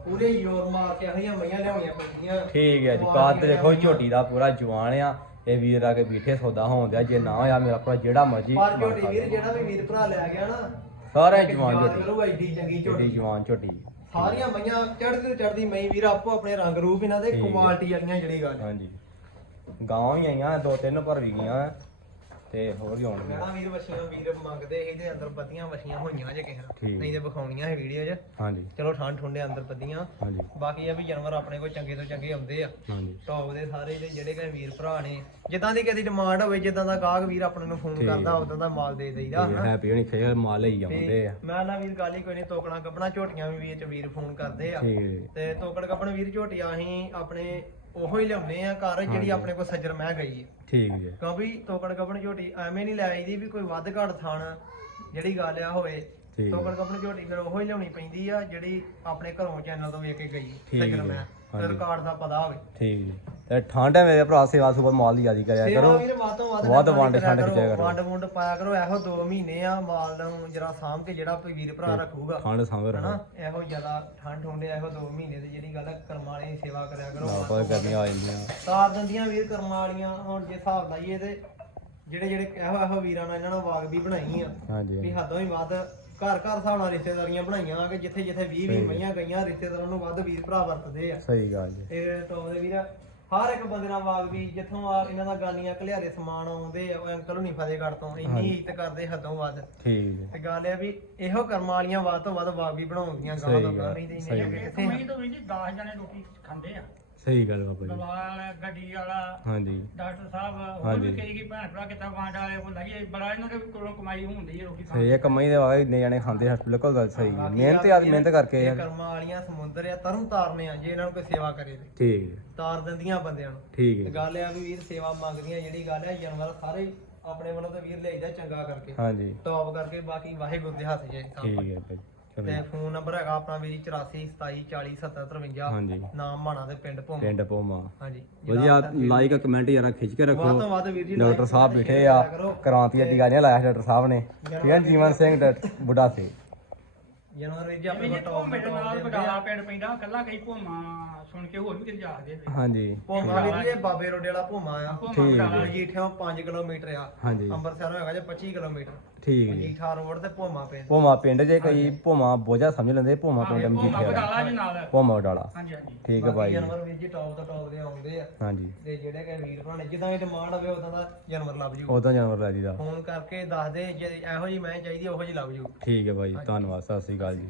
ਪੂਰੇ ਯੋਰ ਮਾਰ ਕੇ ਹਰੀਆਂ ਮਈਆਂ ਲਿਆਉਣੀਆਂ ਪੈਂਦੀਆਂ। ਠੀਕ ਹੈ ਜੀ ਕਾਦ ਦੇਖੋ ਝੋਟੀ ਦਾ ਪੂਰਾ ਜਵਾਨ ਆ। ਇਹ ਵੀਰ ਆ ਕੇ ਬੀਠੇ ਸੌਦਾ ਹੋਣ ਦਿਆ। ਜੇ ਨਾ ਹੋਇਆ ਮੇਰਾ ਭਰਾ ਜਿਹੜਾ ਮਰਜ਼ੀ ਪਰ ਝੋਟੀ ਵੀਰ ਜਿਹੜਾ ਵੀ ਵੀਰ ਭਰਾ ਲੈ ਗਿਆ ਨਾ ਸਾਰੇ ਜਵਾਨ ਯਾਦ ਝੋਟੀ। ਕਰੋ ਐਡੀ ਚੰਗੀ ਝੋਟੀ। ਜਵਾਨ ਝੋਟੀ। ਸਾਰੀਆਂ ਮਈਆਂ ਚੜ੍ਹਦੀ ਚੜ੍ਹਦੀ ਮਈ ਵੀਰ ਆਪੋ ਆਪਣੇ ਰੰਗ ਰੂਪ ਇਹਨਾਂ ਦੇ ਠੀਕ ਹੈ। ਕੁਆਲਿਟੀ ਵਾਲੀਆਂ ਜਿਹੜੀ ਗੱਲ ਹਾਂਜੀ। ਗਾਂ ਹੀ ਆਈਆਂ ਦੋ ਤਿੰਨ ਪਰ ਵੀ ਗਈਆਂ ਤੇ ਹੋਰ ਵੀ ਆਉਣਗੀਆਂ। ਨਾ ਵੀਰ ਵਛੀਆਂ ਵੀਰ ਮੰਗਦੇ ਇਹਦੇ ਅੰਦਰ ਬੱਦੀਆਂ ਵਛੀਆਂ ਹੋਈਆਂ ਜੇ ਕਿਸੇ ਠੀਕ। ਨਹੀਂ ਤੇ ਵਿਖਾਉਣੀਆਂ ਹੈ ਵੀਡੀਓ 'ਚ। ਹਾਂਜੀ। ਚਲੋ ਠੰਡ ਠੁੰਡੇ ਅੰਦਰ ਬੱਦੀਆਂ ਹਾਂਜੀ। ਬਾਕੀ ਇਹ ਵੀ ਜਾਨਵਰ ਆਪਣੇ ਕੋਲ ਚੰਗੇ ਤੋਂ ਚੰਗੇ ਆਉਂਦੇ ਆ। ਹਾਂਜੀ। ਟੌਪ ਦੇ ਸਾਰੇ ਦੇ ਜਿਹੜੇ ਕਹੇ ਵੀਰ ਭਰਾ ਨੇ। ਜਿੱਦਾਂ ਦੀ ਕਦੀ ਡਿਮਾਂਡ ਹੋਵੇ ਜਿੱਦਾਂ ਦਾ ਗਾਹਕ ਵੀਰ ਆਪਣੇ ਨੂੰ ਫੋਨ। ਕਰਦਾ ਉਦਾਂ ਦਾ ਮਾਲ ਦੇ ਦੇਈਦਾ ਹਨਾ? ਹੈਪੀ ਹੋਣੀ ਖੇਲ ਮਾਲ ਲਈ ਆਉਂਦੇ ਤੇ ਆ ਮੈਂ ਨਾ ਵੀਰ ਗਾਲੀ ਕੋਈ ਨਹੀਂ ਤੋਕਣਾ ਕੱਪਣਾ ਝੋਟੀਆਂ ਵੀ ਵੀਰ ਚ ਵੀਰ ਫੋਨ ਕਰਦੇ ਆ। ਠੀਕ। ਹੈ ਜੀ। ਤੇ ਤੋਕੜ ਕੱਪਣ ਵੀਰ ਝੋਟੀਆਂ ਅਸੀਂ ਆਪਣੇ ਉਹੋ ਹੀ ਲਿਆਉਂਦੇ ਆ ਘਰ ਜਿਹੜੀ। ਆਪਣੇ ਕੋਲ ਸੱਜਰ ਮੈਂ ਗਈ ਹੈ ਠੀਕ ਜੀ। ਕਿਉਂਕਿ ਤੋਕੜ ਕੱਪਣ ਝੋਟੀ ਐਵੇਂ ਨਹੀਂ ਲੈ ਆਈਦੀ ਵੀ ਕੋਈ ਵੱਧ ਘੱਟ ਥਾਣ ਜਿਹੜੀ ਗੱਲ ਆ ਹੋਵੇ। ਠੀਕ। ਤੋਕੜ ਕੱਪਣ ਝੋਟੀ ਫਿਰ ਉਹੋ ਹੀ ਲਿਆਉਣੀ ਪੈਂਦੀ ਆ ਜਿਹੜੀ ਆਪਣੇ ਘਰੋਂ ਚੈਨਲ ਤੋਂ ਵੇਖ ਕੇ ਗਈ। ਠੀਕ ਸੱਜਰ ਹੈ। ਹਾਂਜੀ। ਰਿਕਾਰਡ ਦਾ ਪਤਾ ਹੋਵੇ। ਠੀਕ ਜੀ। ਤੇ ਠੰਡ ਹੈ ਮੇਰੇ ਭਰਾ ਸੇਵਾ ਸੁਪਰ ਮਾਲ ਦੀ ਜਿਆਦੀ ਕਰਿਆ ਸੇਵਾ ਕਰੋ ਵੀਰ ਵੱਧ ਤੋਂ ਵੱਧ ਵੱਧ ਲੋਕਾਂ ਵੰਡ ਦੀ ਕਰਿਆ ਛੰਡ ਖਿਚਿਆ ਕਰੋ। ਵੰਡ ਵੁੰਡ ਪਾਇਆ ਕਰੋ। ਇਹੋ 2 ਮਹੀਨੇ ਆ ਮਾਲ ਨੂੰ ਜਰਾ ਸਾਂਭ ਕੇ ਜਿਹੜਾ ਕੋਈ ਵੀਰ ਭਰਾ ਰੱਖੂਗਾ। ਠੰਡ ਸਾਂਭੇ ਹਨਾ? ਰਹੋ ਇਹੋ ਜ਼ਿਆਦਾ ਠੰਡ ਹੁੰਦੇ ਇਹੋ 2 ਮਹੀਨੇ ਦੀ ਜਿਹੜੀ ਗੱਲ ਹੈ ਕਰਮਾਂ ਵਾਲੀ ਸੇਵਾ ਕਰਿਆ ਕਰੋ। ਨਾ ਕੋਈ ਗਰਮੀਆਂ ਆ ਜਾਂਦੀਆਂ। ਤਾਰ ਦਿੰਦੀਆਂ ਵੀਰ ਕਰਮਾਂ ਵਾਲੀਆਂ। ਹੁਣ ਜੇ ਹਿਸਾਬ ਲਾਈਏ ਤੇ ਜਿਹੜੇ ਜਿਹੜੇ ਇਹੋ ਇਹੋ ਵੀਰਾਂ ਨਾਲ ਇਹਨਾਂ ਨਾਲ ਵਾਗ ਵੀ ਬਣਾਈ ਆ ਹਾਂਜੀ। ਵੀ ਹੱਦੋਂ ਹੀ ਵੱਧ ਘਰ ਘਰ ਹਿਸਾਬ ਨਾਲ ਰਿਸ਼ਤੇਦਾਰੀਆਂ ਬਣਾਈਆਂ ਕਿ ਜਿੱਥੇ ਜਿੱਥੇ 20 20 ਮਈਆਂ ਗਈਆਂ ਰਿਸ਼ਤੇਦਾਰਾਂ ਨੂੰ ਵੱਧ ਵੀਰ ਭਰਾ ਵਰਤਦੇ ਆ। ਸਹੀ ਗੱਲ ਜੀ। ਤੇ ਟੌਪ ਦੇ ਵੀਰ ਹਰ ਇੱਕ ਬੰਦੇ ਨਾਲ ਵਾਗ ਵੀ ਜਿੱਥੋਂ ਆ ਇਹਨਾਂ ਦਾ ਗਾਨੀਆਂ ਘਲਿਆਰੇ ਸਮਾਨ ਆਉਂਦੇ ਆ ਉਹ ਅੰਕਲ ਹੁਣੀ ਫਤਿਹਗੜ੍ਹ ਤੋਂ ਇੰਨੀ ਇੱਜ਼ਤ ਕਰਦੇ ਹੱਦੋਂ ਵੱਧ। ਠੀਕ ਜੀ। ਤੇ ਗੱਲ ਇਹ ਆ ਵੀ ਇਹੋ ਕਰਮਾਂ ਵਾਲੀਆਂ ਵੱਧ ਤੋਂ ਵੱਧ ਵਾਗ ਵੀ ਬਣਾਉਂਦੀਆਂ ਗਾਂ ਸਹੀ ਤੋਂ ਗੱਲ, ਗਾਂ ਨਹੀਂ ਤੇ ਸਹੀ ਕਿੱਥੇ ਮਹੀਂ ਤੋਂ ਵੀ ਜੀ 10 ਜਣੇ ਰੋਟੀ ਖਾਂਦੇ ਆ। ਸਹੀ ਗੱਲ ਬਾਬਾ ਜੀ। ਦਲਾਲ ਗੱਡੀ ਵਾਲਾ ਹਾਂਜੀ। ਡਾਕਟਰ ਸਾਹਿਬ ਹੋਰ ਹਾਂਜੀ। ਵੀ ਕਈ ਕਈ ਭੈਣ ਭਰਾ ਕਿਤਾ ਵਾਂਡ ਵਾਲੇ ਉਹ ਲਾਈਏ ਬੜਾ ਇਹਨਾਂ ਦੇ ਕੋਲੋਂ ਕਮਾਈ ਹੁੰਦੀ ਹੈ ਰੋਟੀ ਖਾਣ ਸਹੀ ਇੱਕ ਮਈ ਦੇ ਵਾਗੇ ਇੰਨੇ ਜਾਣੇ ਖਾਂਦੇ ਹੱਟ ਬਿਲਕੁਲ ਗੱਲ ਸਹੀ ਹੈ। ਮਿਹਨਤ ਆ ਮਿਹਨਤ ਕਰਕੇ ਇਹ ਆ। ਕਰਮਾਂ ਵਾਲੀਆਂ ਸਮੁੰਦਰ ਆ ਤਰਨ ਤਾਰਨੇ ਆ ਜੇ ਇਹਨਾਂ ਨੂੰ ਕੋਈ ਸੇਵਾ ਕਰੇ ਤੇ। ਠੀਕ ਜੀ, ਤਾਰ ਦਿੰਦੀਆਂ ਬੰਦਿਆਂ ਨੂੰ। ਠੀਕ ਤੇ ਹੈ ਗੱਲ ਆ ਵੀ ਵੀਰ ਸੇਵਾ ਮੰਗਦੀਆਂ ਜਿਹੜੀ ਗੱਲ ਆ ਜਾਨਵਰ ਸਾਰੇ ਆਪਣੇ ਵੱਲੋਂ ਤਾਂ ਵੀਰ ਲਿਆਈਦਾ ਚੰਗਾ ਕਰਕੇ। ਹਾਂਜੀ। ਟੌਪ ਕਰਕੇ ਬਾਕੀ ਵਾਹਿਗੁਰੂ ਦੇ ਹੱਥ ਹੈ ਸਭ। ਠੀਕ ਹੈ ਭਾਈ ਚਲੋ ਤੇ ਫੋਨ ਨੰਬਰ ਹੈਗਾ ਆਪਣਾ ਵੀਰ 84 27 40 70 53 ਹਾਂਜੀ। ਨਾਮ ਮਾਣਾ ਦੇ ਪਿੰਡ ਭੋਮਾ। ਪਿੰਡ ਪੋਮਾ ਹਾਂਜੀ। ਵਧੀਆ ਲਾਈਕ ਕਮੈਂਟ ਯਾਰਾ ਖਿੱਚ ਕੇ ਵੱਧ ਰੱਖੋ ਤੋਂ ਵੱਧ ਵੀਰ ਜੀ ਡਾਕਟਰ ਸਾਹਿਬ ਬੈਠੇ ਆ। ਕਰਿਆ ਕਰੋ। ਕ੍ਰਾਂਤੀਆਂ ਟੀਕਾਆਂ ਲਾਇਆ ਡਾਕਟਰ ਸਾਹਿਬ ਨੇ। ਠੀਕ ਹੈ ਜੀਵਨ ਸਿੰਘ ਡਾਕਟਰ ਬੁੱਢਾ ਸੇ ਜਾਨਵਰ ਵੀਰ ਜੀ ਆਪਣੇ ਕੋਲ ਟੌਪ ਮੇਰੇ ਦੇ ਨਾਲ ਦੇ ਬਟਾਲਾ ਪਿੰਡ ਪੈਂਦਾ ਕੱਲਾ ਕਈ ਭੋਮਾ ਸੁਣ ਕੇ ਹੋਰ ਵੀ ਕਿਤੇ ਜਾਦੇ ਹਾਂਜੀ। ਭੋਮਾ ਜੀ ਇਹ ਬਾਬੇ ਰੋਡੇ ਵਾਲਾ ਭੋਮਾ ਆ। ਭੋਮਾ ਠੀਕ ਹੈ। ਬਟਾਲਾ। ਮਜੀਠਿਓਂ 5 ਕਿਲੋਮੀਟਰ ਆ। ਅੰਮ੍ਰਿਤਸਰ ਹੈਗਾ ਜੇ 25 ਕਿਲੋਮੀਟਰ। ਠੀਕ ਜੀ। ਮਜੀਠਾ ਰੋਡ ਤੇ ਭੋਮਾ ਪਿੰਡ। ਭੋਮਾ ਪਿੰਡ ਜੇ ਕਈ ਭੋਮਾ ਬੋਝਾ ਸਮਝ ਲੈਂਦੇ ਭੋਮਾ ਪਿੰਡ ਮਜੀਠੇ ਬਟਾਲਾ ਜੀ ਨਾਲ। ਭੋਮਾ ਵਡਾਲਾ ਹਾਂਜੀ ਹਾਂਜੀ। ਠੀਕ ਹੈ ਬਾਈ ਜਾਨਵਰ ਵੀਰ ਜੀ ਟੌਪ ਤੋਂ ਟੌਪ ਦੇ ਆਉਂਦੇ ਆ। ਹਾਂਜੀ। ਤੇ ਜਿਹੜੇ ਕਿ ਵੀਰ ਭਰਾਣੇ ਜਿੱਦਾਂ ਦੀ ਡਿਮਾਂਡ ਹੋਵੇ ਉਦਾਂ ਦਾ ਜਾਨਵਰ ਲੱਭ ਜੂ। ਉਦੋਂ ਜਾਨਵਰ ਲੈ ਜੀਦਾ। ਫੋਨ ਕਰਕੇ ਦੱਸ ਦੇ ਜੇ ਇਹੋ ਜੀ ਮੈਂ ਚਾਹੀਦੀ ਉਹੋ ਜੀ ਲੱਭ ਜੂ। ਠੀਕ ਹੈ ਬਾਈ ਧੰਨਵਾਦ ਸਤਿ ਸ੍ਰੀ ਅਕਾਲ ਜੀ।